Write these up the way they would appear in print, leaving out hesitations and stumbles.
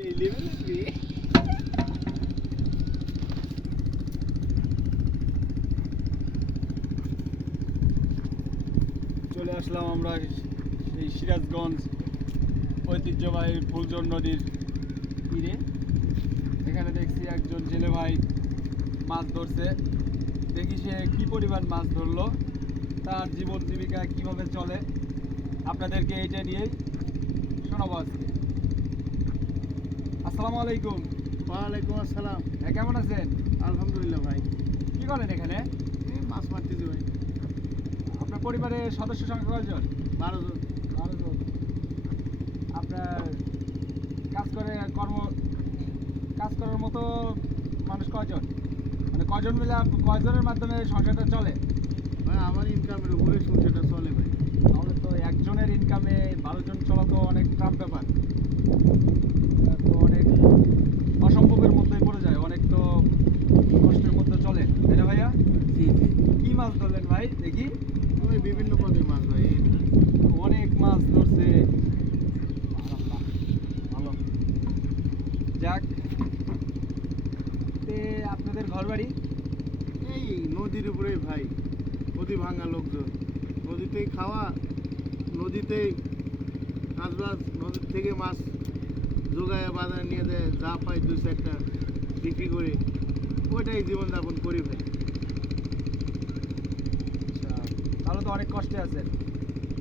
চলে আসলাম আমরা সেই সিরাজগঞ্জ ঐতিহ্যবাহী ফুলঝর নদীর তীরে। এখানে দেখছি একজন জেলে ভাই মাছ ধরছে। দেখি সে কি পরিমাণ মাছ ধরলো, তার জীবন জীবিকা কিভাবে চলে, আপনাদেরকে এইটা নিয়েই শোনাবো আজকে। আসসালামু আলাইকুম। ওয়ালাইকুম আসসালাম। কেমন আছেন? আলহামদুলিল্লাহ ভাই। কি করেন এখানে? এই মাছ মারতেছি ভাই। আপনার পরিবারের সদস্য সংখ্যা কয়জন? 12 জন। 12 জন। আপনার কাজ করার মতো মানুষ কয়জন? মানে কয়জন মিলে কয়জনের মাধ্যমে সংসারটা চলে? ভাই আমার ইনকামের উপরে সংসারটা চলে ভাই। তাহলে তো একজনের ইনকামে 12 জন চলা তো অনেক টাফ ব্যাপার, তো অনেক অসম্ভবের মধ্যে পড়ে যায়, অনেক তো কষ্টের মধ্যে চলে, তাই না ভাইয়া? জি জি। কি মাছ ধরলেন ভাই দেখি? ওই বিভিন্ন পদের মাছ ভাই। অনেক মাছ ধরছে, ভালো। যাক, আপনাদের ঘর বাড়ি? এই নদীর উপরেই ভাই, নদী ভাঙা লোকজন, নদীতেই খাওয়া, নদীতেই কাজবাজ, নদীর থেকে মাছ জোগায় বাজারে নিয়ে যায়, যা পাই 2-4টা বিক্রি করে ওইটাই জীবনযাপন করি ভাই। আচ্ছা, তাহলে তো অনেক কষ্টে আছেন।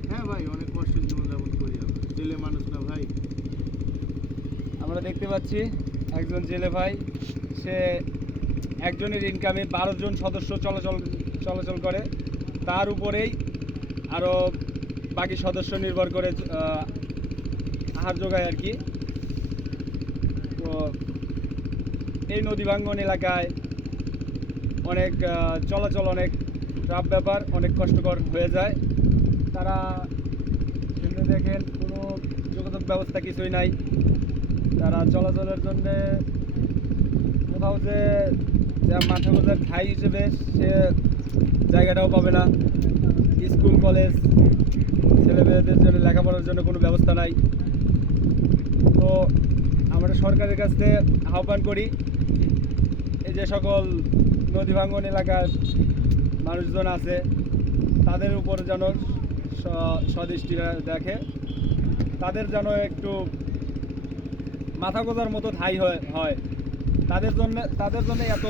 হ্যাঁ ভাই, অনেক কষ্টের জীবনযাপন করি আমরা, জেলে মানুষ না ভাই। আমরা দেখতে পাচ্ছি একজন জেলে ভাই, সে একজনের ইনকামে 12 জন সদস্য চলাচল করে, তার উপরেই আরও বাকি সদস্য নির্ভর করে আহার যোগায় আর কি। তো এই নদী ভাঙ্গন এলাকায় অনেক চলাচল অনেক টাফ ব্যাপার, অনেক কষ্টকর হয়ে যায়। তারা দেখেন কোনো যোগাযোগ ব্যবস্থা কিছুই নাই, তারা চলাচলের জন্যে কোথাও যে মাথা গোজার ঠাই হিসেবে সে জায়গাটাও পাবে না। স্কুল কলেজ ছেলেমেয়েদের জন্য লেখাপড়ার জন্য কোনো ব্যবস্থা নাই। তো আমরা সরকারের কাছ থেকে আহ্বান করি, এই যে সকল নদী ভাঙ্গন এলাকার মানুষজন আছে তাদের উপর যেন সদৃষ্টি দেখে, তাদের যেন একটু মাথা গোজার মতো ঠাঁই হয়, তাদের জন্য এত